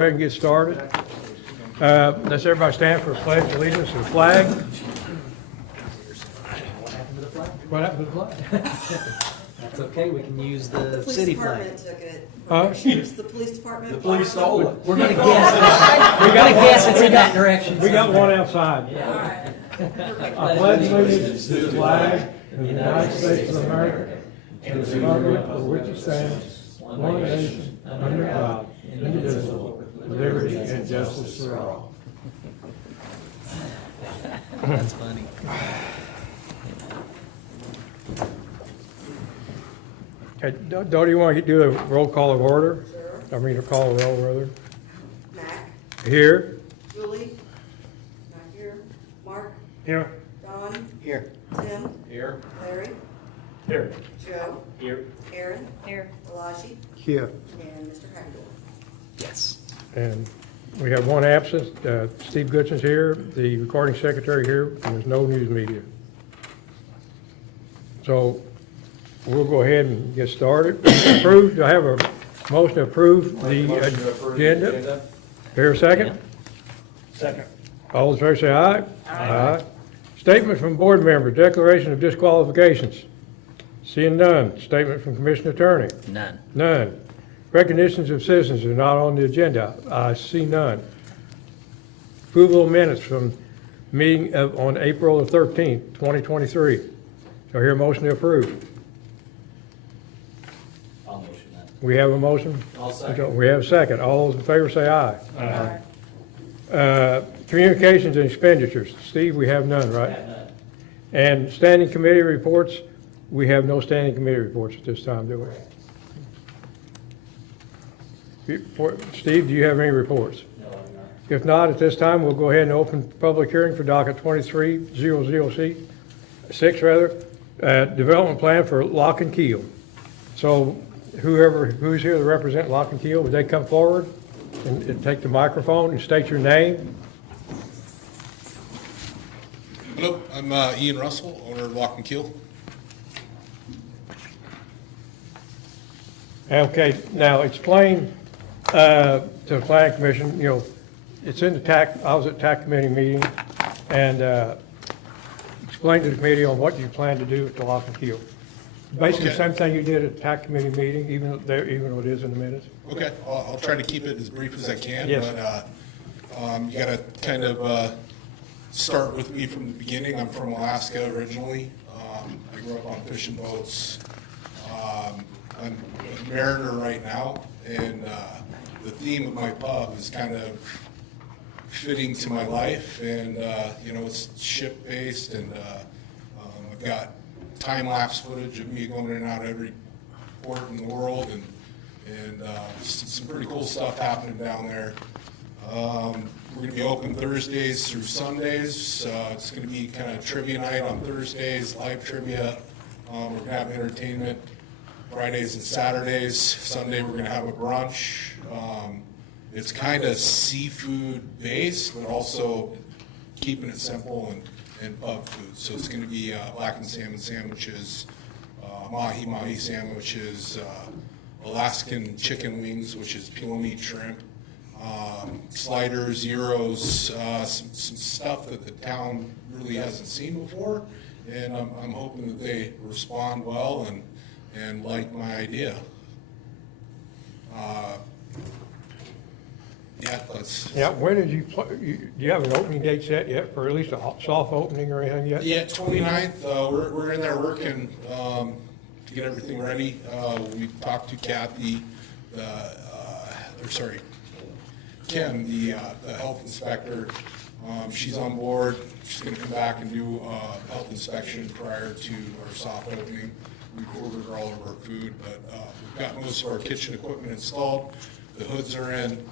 Go ahead and get started. Let's everybody stand for a pledge of allegiance to the flag. What happened to the flag? That's okay, we can use the Police city flag. department took it. Huh? It's the police department. The police stole it. We're gonna guess it's in that direction. We got one outside. All right. I pledge allegiance to the flag of the United States of America and to the republic for which it stands, one nation, under God, indivisible, with liberty and justice for all. That's funny. Okay, Doty, you want to do a roll call of order? Sure. I mean, a call of roll, rather. Mac, Here. Julie, not here. Mark, Here. Don, Here. Tim, Here. Larry, Here. Joe, Here. Aaron, Elijah, Here. and Mr. Hagedorn. Yes. And we have one absent. Steve Goodson's here, the recording secretary here, and there's no news media. So we'll go ahead and get started. Approved, do I have a motion to approve the agenda? Here a second? Second. All those in favor say aye. Aye. Statement from board members, declaration of disqualifications. Seeing none. Statement from commissioner attorney. None. None. Recognitions of citizens are not on the agenda. I see none. Approval of minutes from meeting on April the 13th, 2023. Do I hear a motion to approve? I'll motion that. We have a motion? I'll second. We have a second. All those in favor say aye. Communications and expenditures. Steve, we have none, right? And standing committee reports, we have no standing committee reports at this time, do we? Steve, do you have any reports? No, I'm not. If not, at this time, we'll go ahead and open public hearing for docket 2300C, development plan for Lock and Keel. So who's here to represent Lock and Keel, would they come forward and take the microphone and state your name? Hello, I'm Ian Russell, owner of Lock and Keel. Okay, now explain to the planning commission, it's in the I was at TAC committee meeting, and explain to the committee on what you plan to do with the Lock and Keel. Basically, the Okay. same thing you did at TAC committee meeting, even though it is in the minutes. Okay, I'll try to keep it as brief as I can. Yes. But you got to kind of start with me from the beginning. I'm from Alaska originally. I grew up on fishing boats. I'm a mariner right now, and the theme of my pub is kind of fitting to my life, and it's ship-based, and I've got time-lapse footage of me going in and out of every port in the world, and some pretty cool stuff happening down there. We're going to be open Thursdays through Sundays. It's going to be kind of trivia night on Thursdays, live trivia. We're going to have entertainment Fridays and Saturdays. Sunday, we're going to have a brunch. It's kind of seafood based, but also keeping it simple and pub food. So it's going to be blackened salmon sandwiches, mahi sandwiches, Alaskan chicken wings, which is peel meat shrimp, sliders, gyros, some stuff that the town really hasn't seen before. And I'm hoping that they respond well and like my idea. Yeah, when did you, do you have an opening date set yet, for at least a soft opening or anything yet? Yeah, 29th, we're in there working to get everything ready. We talked to Kathy, Kim, the health inspector. She's on board. She's gonna come back and do a health inspection prior to our soft opening. We ordered all of our food, but we've got most of our kitchen equipment installed. The hoods are in.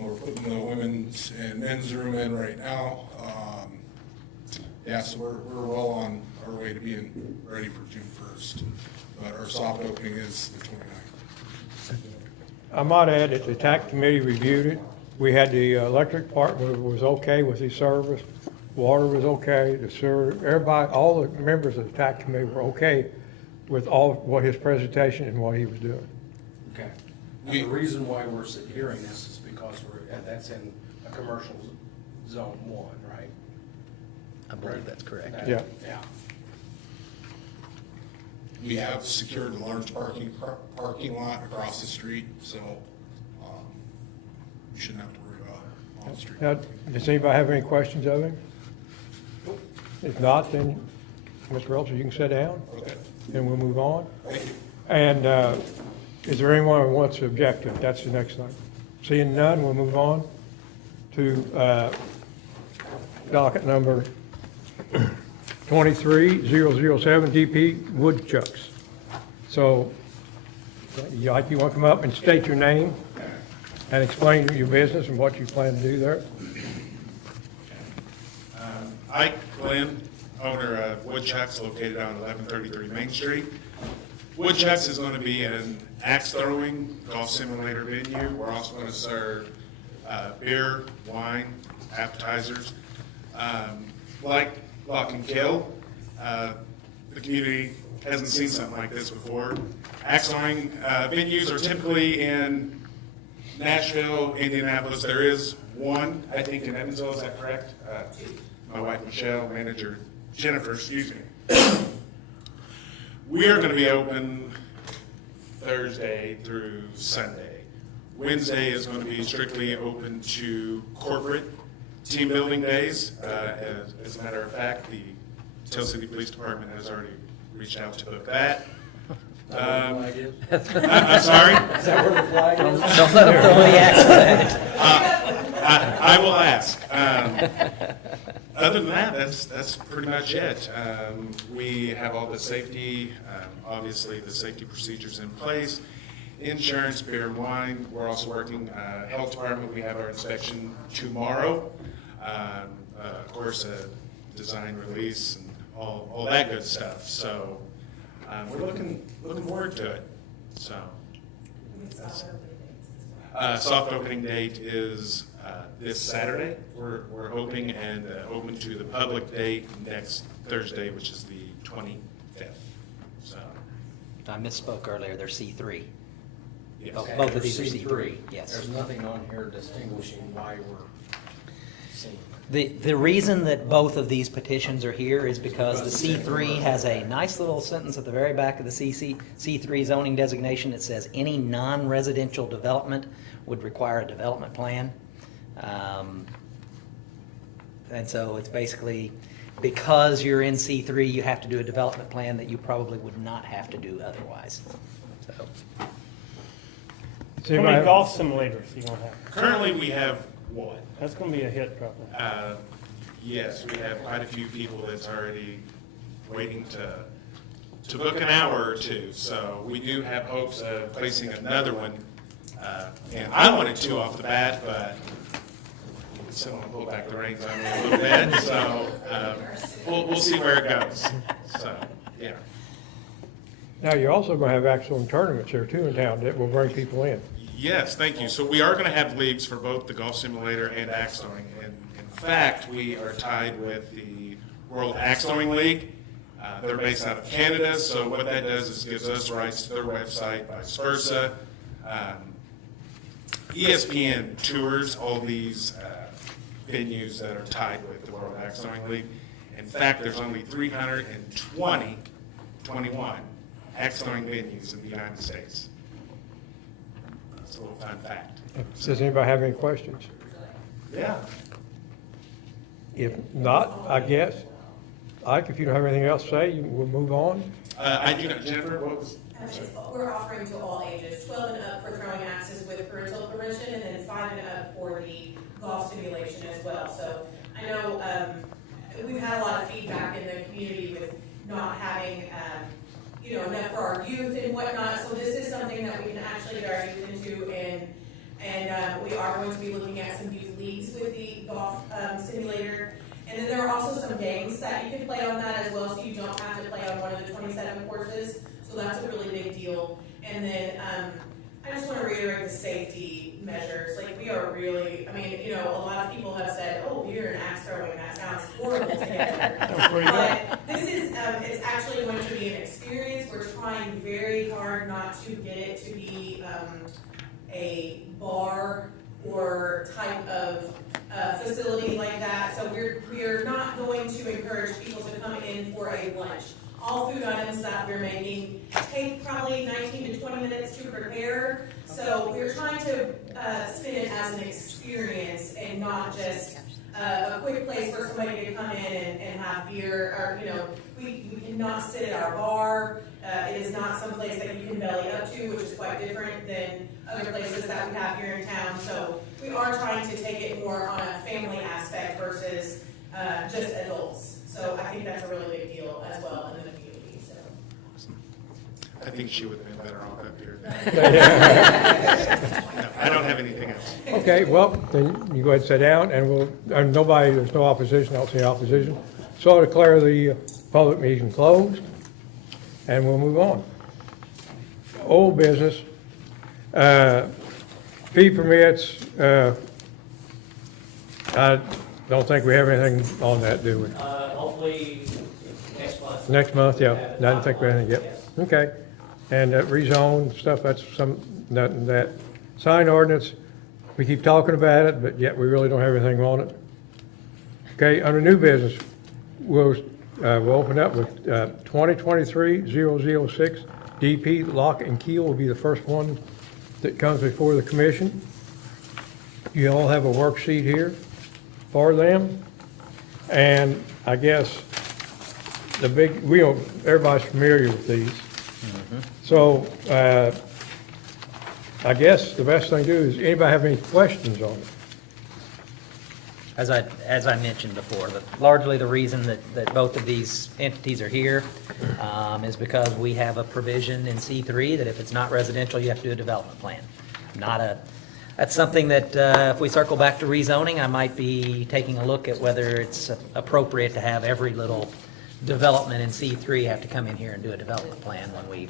We're putting the women's and men's room in right now. So we're well on our way to being ready for June 1st. But our soft opening is the 29th. I might add that the TAC committee reviewed it. We had the electric part was okay with the service, water was okay, the sewer, everybody, all the members of the TAC committee were okay with what his presentation and what he was doing. Okay. And the reason why we're hearing this is because because that's in a commercial zone 1, right? I believe that's correct. Yeah. Yeah. We have secured a large parking lot across the street, so we shouldn't have to worry about on-street. Now, does anybody have any questions of him? If not, then, Mr. Relcher, you can sit down, Okay, and we'll move on. thank you. And is there anyone who wants to object to it? That's the next thing. Seeing none, we'll move on to docket number 23007, DP Woodchucks. So, you want to come up and state your name and explain your business and what you plan to do there? Ike Glenn, owner of Woodchucks, located on 1133 Main Street. Woodchucks is going to be an axe throwing golf simulator venue. We're also going to serve beer, wine, appetizers. Like Lock and Kill, the community hasn't seen something like this before. Axe throwing venues are typically in Nashville, Indianapolis. There is one, I think, in Evansville. Is that correct? My wife Michelle, manager Jennifer, excuse me. We are going to be open Thursday through Sunday. Wednesday is going to be strictly open to corporate team building days. As a matter of fact, the Tell City Police Department has already reached out to book that. I'm sorry? Is that where the flag is? Don't let them throw any axe at I will ask. Other than that, that's pretty much it. We have all the safety, obviously the safety procedures in place, insurance, beer and wine. We're also working, health department, we have our inspection tomorrow. Of course, design release and all that good stuff. So we're looking forward to it. So. Soft opening date is this Saturday, we're hoping, and open to the public date next Thursday, which is the 25th. So, I misspoke earlier, they're C3. yes. Okay. Both of these are C3, yes. There's nothing on here distinguishing why we're seeing. The reason that both of these petitions are here is because the C3 has a nice little sentence at the very back of the C3 zoning designation that says any non-residential development would require a development plan. And so it's basically, because you're in C3, you have to do a development plan that you probably would not have to do otherwise. So, Does How anybody many have- golf simulators you gonna have? Currently, we have one. That's gonna be a hit probably. Yes, we have quite a few people that's already waiting to book an hour or two. So we do have hopes of placing another one. And I wanted two off the bat, but someone pulled back the reins on me a little bit. So we'll see where it goes. So, yeah. Now, you're also going to have actual tournaments here too in town that will bring people in. Yes, thank you. So we are going to have leagues for both the golf simulator and axe throwing. And in fact, we are tied with the World Axe Throwing League. They're based out of Canada, so what that does is gives us rights to their website, vice versa. ESPN tours all these venues that are tied with the World Axe Throwing League. In fact, there's only 321 axe throwing venues in the United States. That's a little fun fact. Does anybody have any questions? Yeah. If not, I guess, Ike, if you don't have anything else to say, we'll move on. I do know, Jennifer, what was? We're offering to all ages, 12 and up for throwing axes with parental permission, and then 5 and up for the golf simulation as well. So I know we've had a lot of feedback in the community with not having, enough for our youth and whatnot. So this is something that we can actually get our youth into, and we are going to be looking at some youth leagues with the golf simulator. And then there are also some games that you can play on that as well, so you don't have to play on one of the 27 courses. So that's a really big deal. And then I just want to reiterate the safety measures. Like, we are really, a lot of people have said, oh, beer and axe throwing, that sounds horrible together. But this is, it's actually going to be an experience. We're trying very hard not to get it to be a bar or type of facility like that. So we're not going to encourage people to come in for a lunch. All food items that we're making take probably 19 to 20 minutes to prepare. So we're trying to spin it as an experience and not just a quick place for somebody to come in and have beer, or, you know, we cannot sit at our bar. It is not some place that you can belly up to, which is quite different than other places that we have here in town. So we are trying to take it more on a family aspect versus just adults. So I think that's a really big deal as well in the community, so. I think she would have been better off up here. No, I don't have anything else. Okay, well, then you go ahead and sit down, and there's no opposition, I don't see opposition. So I declare the public meeting closed, and we'll move on. Old business, fee permits, I don't think we have anything on that, do we? Hopefully next month. Next month, yeah, I didn't think we had anything yet. Okay, and rezone stuff, that's nothing that. Sign ordinance, we keep talking about it, but yet we really don't have anything on it. Okay, under new business, we'll open up with 2023-006 DP Lock and Key will be the first one that comes before the commission. You all have a worksheet here for them, and I guess everybody's familiar with these. So I guess the best thing to do is, anybody have any questions on it? As I mentioned before, largely the reason that both of these entities are here is because we have a provision in C3 that if it's not residential, you have to do a development plan. That's something that if we circle back to rezoning, I might be taking a look at whether it's appropriate to have every little development in C3 have to come in here and do a development plan when we,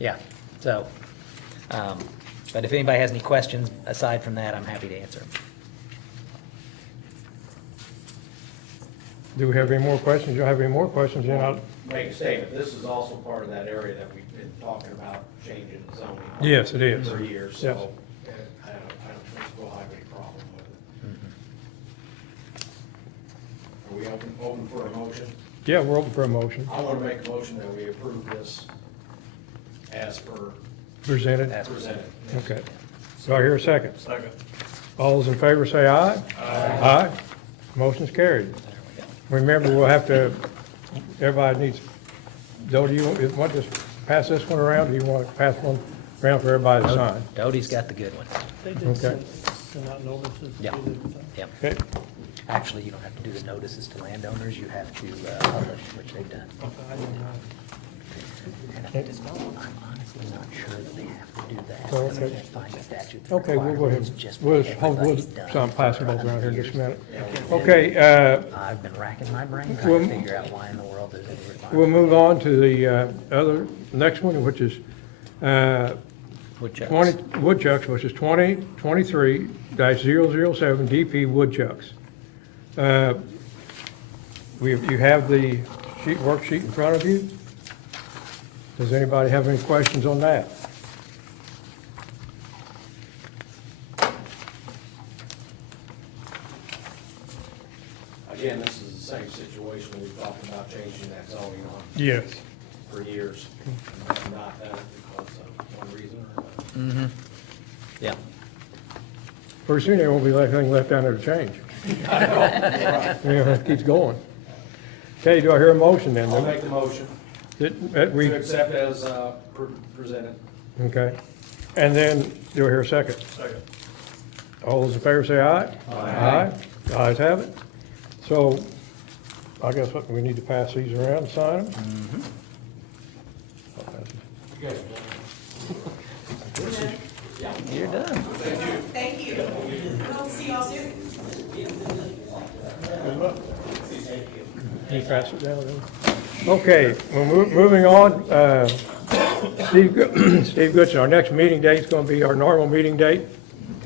yeah. So, but if anybody has any questions aside from that, I'm happy to answer them. Do we have any more questions? Do you have any more questions? Then I'll, Make a statement, this is also part of that area that we've been talking about changing zoning. Yes, it is. For years, Yes. so I don't think we'll have any problem with it. Are we open for a motion? yeah, we're open for a motion. I want to make a motion that we approve this as per Presented. presented. Okay. Do I hear a second? Second. All those in favor say aye. Aye. Motion's carried. Remember, we'll have to, everybody needs, Joe, do you want to just pass this one around, or do you want to pass one around for everybody to sign? Doty's got the good one. They did Okay. send out notices. Yeah. to the- Yep. Okay, Actually, you don't have to do the notices to landowners, you have to publish, which they've done. Okay, I didn't know. And I'm honestly not sure that they have to do that. Oh, I okay. can't find the statute okay, we'll go ahead, requirements, just we'll what just hold, we'll everybody's done sign, pass them for both around here in 100 just a years. minute. Okay, I've been racking my brain Well, trying to figure out why in the world there's any requirement. we'll move on to the next one, which is Woodchucks. 20 Woodchucks, which is 2023-007 DP Woodchucks. You have the worksheet in front of you. Does anybody have any questions on that? Again, this is the same situation we've talked about changing that zoning on Yes. for years. And not done it because of one reason or another. Yeah. Pretty soon there won't be anything left down there to change. It keeps going. Okay, do I hear a motion then? I'll make the motion That we, to accept as presented. okay. And then, do I hear a second? Second. All those in favor say aye. Aye. Ayes have it. So, I guess what, we need to pass these around and sign them? You're done. Thank you. Hope to see y'all soon. Can you pass it down then? Okay, well, moving on, Steve Goodson, our next meeting date is going to be our normal meeting date,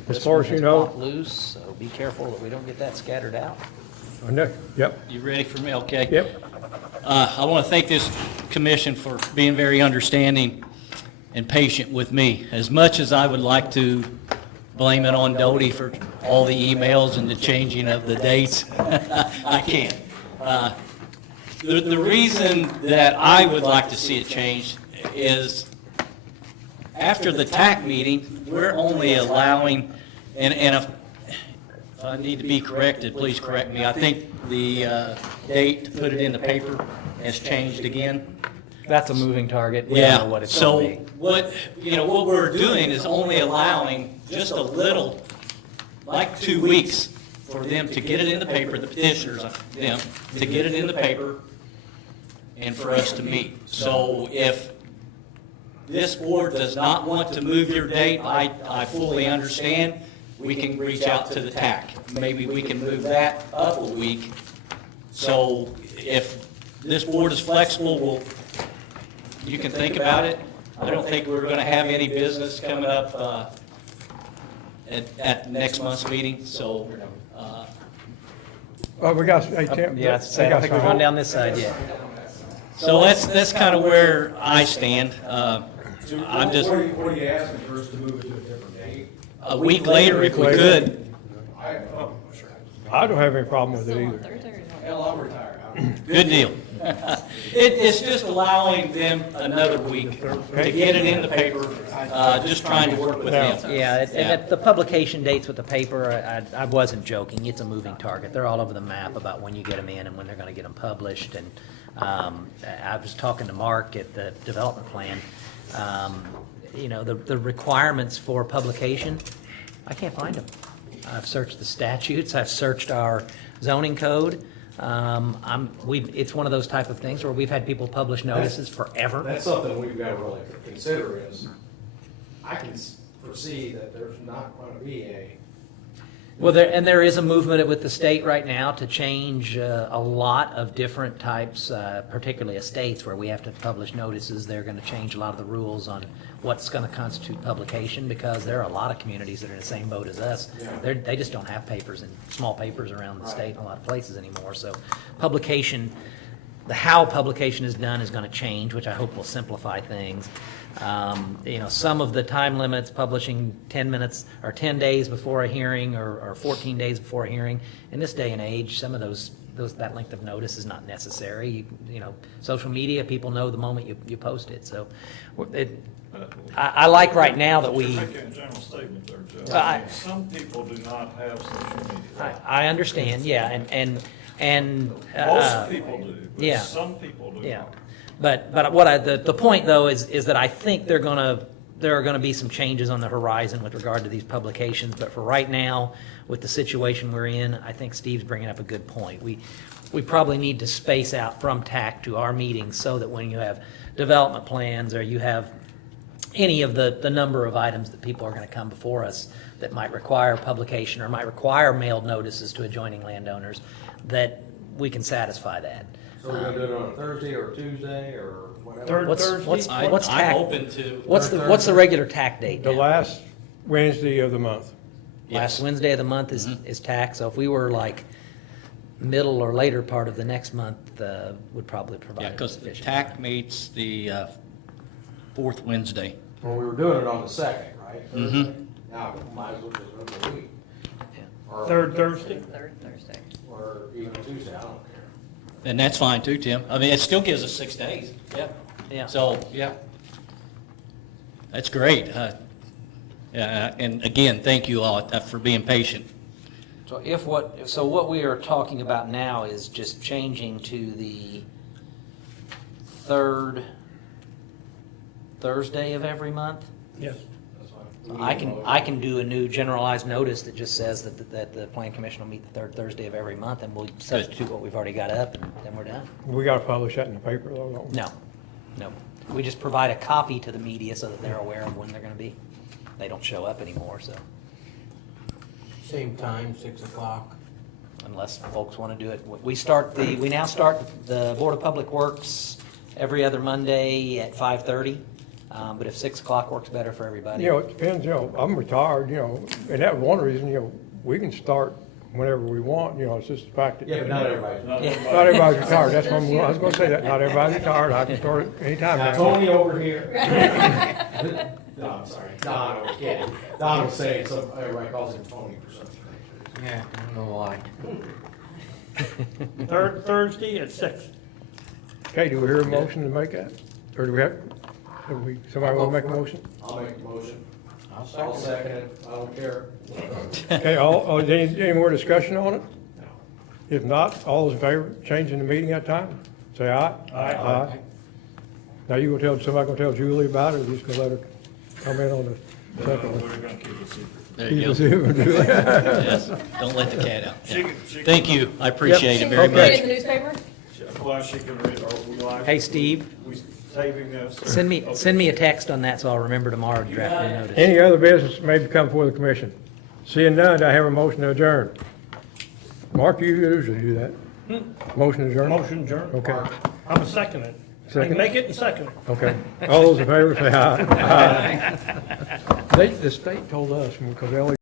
as This far one as you is know. popped loose, so be careful that we don't get that scattered out. Yep, You ready for me? Okay. yep. I want to thank this commission for being very understanding and patient with me. As much as I would like to blame it on Doty for all the emails and the changing of the dates. I can't. The reason that I would like to see it changed is after the TAC meeting, we're only allowing, and if I need to be corrected, please correct me, I think the date to put it in the paper has changed again. That's a moving target. We don't know what it's So going to be. what we're doing is only allowing just a little, like 2 weeks, for them to get it in the paper, the petitioners, them, to get it in the paper, and for us to meet. So if this board does not want to move your date, I fully understand. We can reach out to the TAC. Maybe we can move that up a week. So if this board is flexible, you can think about it. I don't think we're going to have any business coming up at next month's meeting, so. We got, hey, Tim. Yeah, I don't think we've gone down this side yet. So that's kind of where I stand. I'm just, What are you asking for us to move it to a different date? a week later if we could. I don't have any problem with it either. Hell, I'm retired. Good deal. It's just allowing them another week to get it in the paper, just trying to work with them. Yeah, and the publication dates with the paper, I wasn't joking, it's a moving target. They're all over the map about when you get them in and when they're gonna get them published. And I was talking to Mark at the development plan. You know, the requirements for publication, I can't find them. I've searched the statutes, I've searched our zoning code. It's one of those type of things where we've had people publish notices forever. That's something we've got to really consider is, I can foresee that there's not going to be a. Well, there is a movement with the state right now to change a lot of different types, particularly estates where we have to publish notices. They're going to change a lot of the rules on what's going to constitute publication, because there are a lot of communities that are in the same boat as us. They just don't have papers and small papers around the state in a lot of places anymore. So publication, how publication is done is going to change, which I hope will simplify things. You know, some of the time limits, publishing 10 minutes or 10 days before a hearing or 14 days before a hearing. In this day and age, some of that length of notice is not necessary. You know, social media, people know the moment you post it. So I like right now that we. You're making a general statement there, Joe. Some people do not have social media. I understand, yeah, and Most people do, but yeah. some people do Yeah, not. but what the point though is that I think there are gonna be some changes on the horizon with regard to these publications. But for right now, with the situation we're in, I think Steve's bringing up a good point. We probably need to space out from TAC to our meetings so that when you have development plans or you have any of the number of items that people are going to come before us that might require publication or might require mailed notices to adjoining landowners, that we can satisfy that. So we're going to do it on a Thursday or Tuesday or whatever? What's I'm TAC? open to. What's the regular TAC date? The now? last Wednesday of the month. Last Wednesday of the month is TAC. So if we were like middle or later part of the next month, would probably provide. Yeah, because sufficient TAC time. meets the fourth Wednesday. Well, we were doing it on the second, right? Mhm. Thursday? Now, we might as well just move the week. Yeah. Or- Third Thursday? Or even Tuesday, I don't care. And that's fine too, Tim. I mean, it still gives us 6 days. Yeah. Yeah. So, yeah. That's great. Yeah, and again, thank you all for being patient. So what we are talking about now is just changing to the third Thursday of every month? Yes. That's fine. I can do a new generalized notice that just says that the plan commission will meet the third Thursday of every month, and we'll substitute what we've already got up, and then we're done. We gotta publish that in the paper though, don't we? No. We just provide a copy to the media so that they're aware of when they're gonna be. They don't show up anymore, so, Same time, 6 o'clock. unless folks wanna do it. We now start the Board of Public Works every other Monday at 5:30. But if 6 o'clock works better for everybody. You know, it depends, you know, I'm retired, you know, and that's one reason, you know, we can start whenever we want, you know, it's just the fact that. Yeah, but not everybody. Not Yeah. everybody- Not everybody's retired, that's what I was gonna say that, not everybody's retired, I can start anytime now. Tony over here. No, I'm sorry, Don, I was kidding. Don was saying, so everybody calls him Tony for some reason. Yeah, I don't know why. Thursday at 6. Okay, do we hear a motion to make that? Or do we have, somebody want to make a motion? I'll make the motion. I'll second it, I don't care. Okay, any more discussion on it? If not, all those in favor, changing the meeting that time, say aye. Aye. Now you gonna tell, somebody gonna tell Julie about it, or just gonna let her comment on the second one? We're gonna keep it secret. There you Keep go. it secret, Julie. Yes, don't let the cat out. She Yeah. can- she can- Thank you, I appreciate it very Okay. much. Put it in the newspaper? Why she can read, are we live? Hey, Steve, We saving us? send me a text on that so I'll remember tomorrow to draft a notice. Any other business may come before the commission? Seeing none, do I have a motion to adjourn? Mark, you usually do that. Motion to adjourn? Motion adjourned. Okay, I'm a second it. I Second? can make it and second it. okay. All those in favor, say aye. Aye. The state told us, because they only